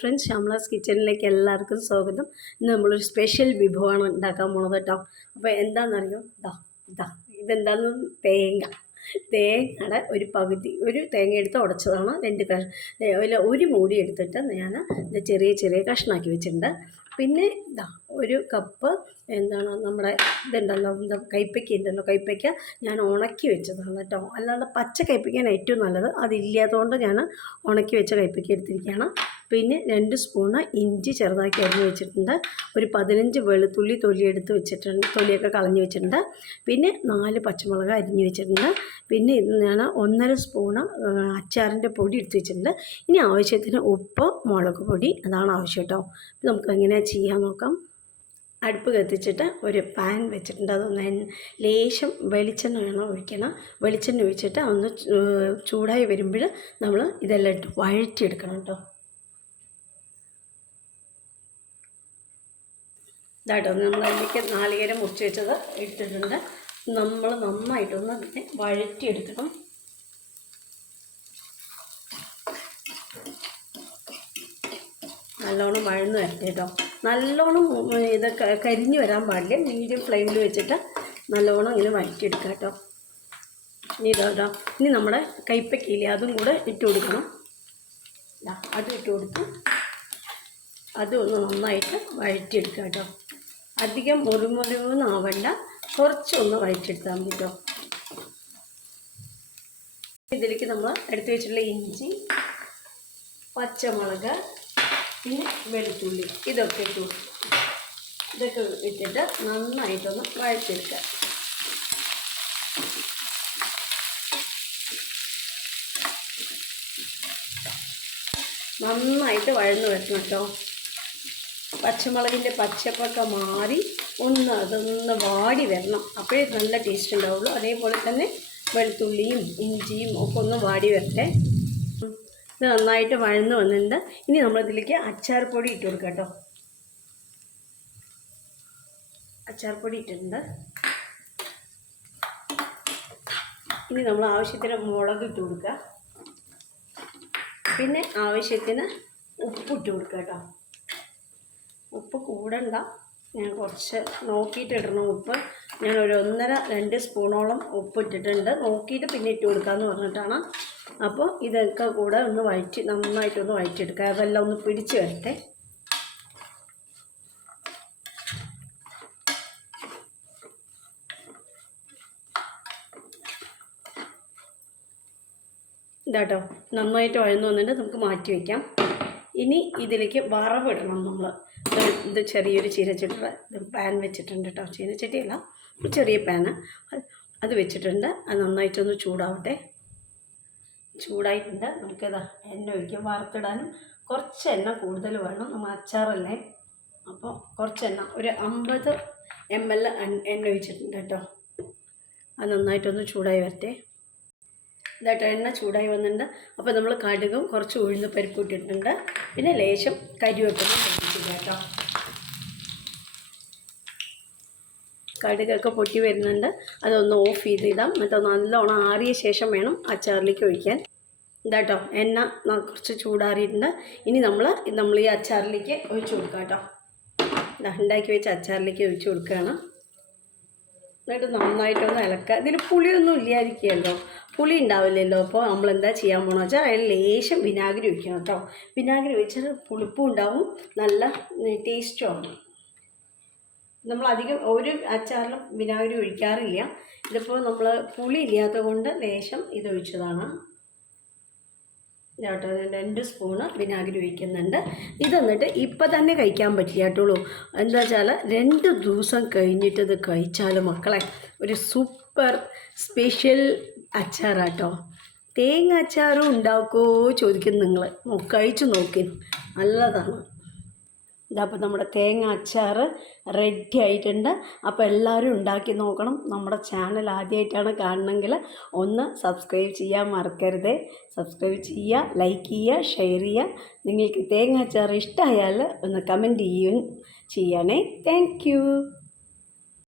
Friends ശ്യാമളാസ് കിച്ചണിലേക്ക് എല്ലാവർക്കും സ്വാഗതം. ഇന്ന് നമ്മളൊരു സ്പെഷ്യൽ വിഭവമാണ് ഉണ്ടാക്കാൻ പോണത് കേട്ടോ അപ്പോൾ എന്താണെന്നറിയോ ഇതാ ഇതാ ഇതെന്താന്ന്? തേങ്ങ. തേങ്ങയുടെ ഒരു പകുതി ഒരു തേങ്ങ എടുത്ത് ഉടച്ചതാണ്. രണ്ട് കഷ ഒരു മൂടി എടുത്തിട്ട് ഞാൻ ചെറിയ ചെറിയ കഷ്ണാക്കി വെച്ചിട്ടുണ്ട്. പിന്നെ ഇതാ ഒരു കപ്പ് എന്താണ് നമ്മുടെ ഇതുണ്ടല്ലോ എന്താ കൈപ്പയ്ക്ക ഉണ്ടല്ലോ കൈപ്പയ്ക്ക ഞാൻ ഉണക്കി വെച്ചതാണ് കേട്ടോ. അല്ലാണ്ട് പച്ച കൈപ്പയ്ക്കാണ് ഏറ്റവും നല്ലത്. അതില്ലാത്തതുകൊണ്ട് ഞാൻ ഉണക്കി വെച്ച കൈപ്പയ്ക്ക എടുത്തിരിക്കുകയാണ്. പിന്നെ രണ്ട് സ്പൂണ് ഇഞ്ചി ചെറുതാക്കി അരിഞ്ഞ് വെച്ചിട്ടുണ്ട്. ഒരു പതിനഞ്ച് വെളുത്തുള്ളി തൊലി എടുത്ത് വെച്ചിട്ടുണ്ട് തൊലിയൊക്കെ കളഞ്ഞ് വെച്ചിട്ടുണ്ട്. പിന്നെ നാല് പച്ചമുളക് അരിഞ്ഞ് വെച്ചിട്ടുണ്ട്. പിന്നെ ഞാൻ ഒന്നര സ്പൂണ് അച്ചാറിന്റെ പൊടി എടുത്ത് വെച്ചിട്ടുണ്ട്. ഇനി ആവശ്യത്തിന് ഉപ്പ് മുളക് പൊടി അതാണ് ആവശ്യം കേട്ടോ. നമുക്ക് എങ്ങനെയാണ് ചെയ്യാൻ നോക്കാം? അടുപ്പ് കത്തിച്ചിട്ട് ഒരു പാൻ വെച്ചിട്ടുണ്ട്. അതൊന്ന് ലേശം വെളിച്ചെണ്ണ വേണം ഒഴിക്കണം. വെളിച്ചെണ്ണ ഒഴിച്ചിട്ട് ഒന്ന് ചൂടായി വരുമ്പോൾ നമ്മൾ ഇതെല്ലാം ഇട്ട് വഴറ്റിയെടുക്കണം കേട്ടോ. ഇതാട്ടോ നമ്മൾ അതിലേക്ക് നാളികേരം മുറിച്ച് വെച്ചത് ഇട്ടിട്ടുണ്ട്. നമ്മൾ നന്നായിട്ടൊന്ന് അതിനെ വഴറ്റിയെടുക്കണം. നല്ലോണം വഴന്ന് വരട്ടെ കേട്ടോ. നല്ലോണം ഇത് കരിഞ്ഞു വരാൻ പാടില്ല. മീഡിയം ഫ്ലെയിമിൽ വെച്ചിട്ട് നല്ലോണം ഇങ്ങനെ വഴറ്റിയെടുക്കുക കേട്ടോ. ഇനി ഇതാ ഇനി നമ്മുടെ കൈപ്പയ്ക്കില്ലേ അതും കൂടെ ഇട്ട് കൊടുക്കണം. അതും ഇട്ട് കൊടുത്ത് അതും ഒന്ന് നന്നായിട്ട് വഴറ്റിയെടുക്കുക കേട്ടോ. അധികം മുറിമുറിവെന്നാവണ്ട കുറച്ചൊന്ന് വഴറ്റിയെടുത്താൽ മതി കേട്ടോ. ഇതിലേക്ക് നമ്മൾ എടുത്തു വെച്ചിട്ടുള്ള ഇഞ്ചി പച്ചമുളക് പിന്നെ വെളുത്തുള്ളി. ഇതൊക്കെ ഇട്ടു ഇതൊക്കെ ഇട്ടിട്ട് നന്നായിട്ടൊന്ന് വഴച്ചെടുക്കാം നന്നായിട്ട് വഴന്ന് വരണം കേട്ടോ. പച്ചമുളകിന്റെ പച്ചപ്പൊക്കെ മാറി ഒന്ന് അതൊന്ന് വാടി വരണം. അപ്പോഴേ നല്ല ടേസ്റ്റ് ഉണ്ടാവുള്ളൂ. അതേപോലെ തന്നെ വെളുത്തുള്ളിയും ഇഞ്ചിയും ഒക്കെ ഒന്ന് വാടി വരട്ടെ. ഇത് നന്നായിട്ട് വഴന്ന് വന്നിട്ടുണ്ട്. ഇനി നമ്മളിതിലേക്ക് അച്ചാർ പൊടി ഇട്ട് കൊടുക്കാം കേട്ടോ. അച്ചാർ പൊടി ഇട്ടിട്ടുണ്ട്. ഇനി നമ്മൾ ആവശ്യത്തിന് മുളക് ഇട്ട് കൊടുക്കുക. പിന്നെ ആവശ്യത്തിന് ഉപ്പ് ഇട്ട് കൊടുക്കുക കേട്ടോ. ഉപ്പ് കൂടണ്ട. ഞാൻ കുറച്ച് നോക്കിയിട്ട് ഇടണം ഉപ്പ്. ഞാൻ ഒരു ഒന്നര രണ്ട് സ്പൂണോളം ഉപ്പ് ഇട്ടിട്ടുണ്ട്. നോക്കിയിട്ട് പിന്നെ ഇട്ട് കൊടുക്കാമെന്ന് പറഞ്ഞിട്ടാണ് അപ്പോൾ ഇതൊക്കെ കൂടെ ഒന്ന് വഴറ്റി നന്നായിട്ടൊന്ന് വഴറ്റിയെടുക്കുക അതെല്ലാം ഒന്ന് പിടിച്ച് വരട്ടെ. ഇതാട്ടോ നന്നായിട്ട് വഴന്നു വന്നിട്ട് നമുക്ക് മാറ്റി വയ്ക്കാം ഇനി ഇതിലേക്ക് വറവിടണം നമ്മൾ ഇത് ചെറിയൊരു ചീനച്ചട്ടി പാൻ വെച്ചിട്ടുണ്ട് കേട്ടോ. ചീനച്ചട്ടിയല്ല ചെറിയ പാന്. അത് വെച്ചിട്ടുണ്ട്. അത് നന്നായിട്ടൊന്ന് ചൂടാവട്ടെ. ചൂടായിട്ടുണ്ട്. നമുക്കിതാ എണ്ണ ഒഴിക്കാം വറുത്തിടാനും കുറച്ച് എണ്ണ കൂടുതൽ വേണം. നമ്മൾ അച്ചാറല്ലേ? അപ്പോൾ കുറച്ച് എണ്ണ. ഒരു അമ്പത് എം എൽ എണ്ണ ഒഴിച്ചിട്ടുണ്ട് കേട്ടോ. അത് നന്നായിട്ടൊന്ന് ചൂടായി വരട്ടെ. ഇതായിട്ട് എണ്ണ ചൂടായി വന്നിട്ടുണ്ട്. അപ്പോൾ നമ്മൾ കടുകും കുറച്ച് ഉഴുന്ന് പരിപ്പ് ഇട്ടിട്ടുണ്ട് പിന്നെ ലേശം കരിവേപ്പിലും കേട്ടോ. കടുകൊക്കെ പൊട്ടി വരുന്നുണ്ട്. അതൊന്ന് ഓഫ് ചെയ്തിടാം. എന്നിട്ട് നല്ലോണം ആറിയ ശേഷം വേണം അച്ചാറിലേക്ക് ഒഴിക്കാൻ. ഇതാട്ടോ എണ്ണ കുറച്ച് ചൂടാറിയിട്ടുണ്ട്. ഇനി നമ്മൾ നമ്മൾ ഈ അച്ചാറിലേക്ക് ഒഴിച്ചു കൊടുക്കാം കേട്ടോ ഉണ്ടാക്കി വെച്ച് അച്ചാറിലേക്ക് ഒഴിച്ചു കൊടുക്കുകയാണ്. എന്നിട്ട് നന്നായിട്ടൊന്ന് ഇളക്കുക. ഇതിൽ പുളിയൊന്നും ഇല്ലായിരിക്കുമല്ലോ പുളി ഉണ്ടാവില്ലല്ലോ. അപ്പോൾ നമ്മൾ എന്താ ചെയ്യാൻ പോകണമെന്ന് വെച്ചാൽ അതിൽ ലേശം വിനാഗിരി ഒഴിക്കണം കേട്ടോ വിനാഗിരി ഒഴിച്ചാൽ പുളിപ്പും ഉണ്ടാവും. നല്ല ടേസ്റ്റും ആണ് നമ്മൾ അധികം ഒരു അച്ചാറിലും വിനാഗിരി ഒഴിക്കാറില്ല. ഇതിപ്പോൾ നമ്മൾ പുളി ഇല്ലാത്തത് കൊണ്ട് ലേശം ഇത് ഒഴിച്ചതാണ്. രണ്ട് സ്പൂണ് വിനാഗിരി ഒഴിക്കുന്നുണ്ട്. ഇത് എന്നിട്ട് ഇപ്പം തന്നെ കഴിക്കാൻ പറ്റില്ല കേട്ടോളൂ. എന്താ വെച്ചാൽ രണ്ട് ദിവസം കഴിഞ്ഞിട്ട് ഇത് കഴിച്ചാൽ മക്കളെ ഒരു സൂപ്പർ സ്പെഷ്യൽ അച്ചാറാട്ടോ. തേങ്ങ അച്ചാറും ഉണ്ടാക്കുമോ ചോദിക്കും നിങ്ങൾ കഴിച്ചു നോക്കി. നല്ലതാണ്. ഇതാ അപ്പോൾ നമ്മുടെ തേങ്ങ അച്ചാർ റെഡി ആയിട്ടുണ്ട്. അപ്പോൾ എല്ലാവരും ഉണ്ടാക്കി നോക്കണം. നമ്മുടെ ചാനൽ ആദ്യമായിട്ടാണ് കാണണമെങ്കിൽ ഒന്ന് സബ്സ്ക്രൈബ് ചെയ്യാൻ മറക്കരുത്. സബ്സ്ക്രൈബ് ചെയ്യുക ലൈക്ക് ചെയ്യുക ഷെയർ ചെയ്യുക. നിങ്ങൾക്ക് തേങ്ങ അച്ചാർ ഇഷ്ടമായാൽ ഒന്ന് കമന്റ് ചെയ്യും ചെയ്യണേ താങ്ക്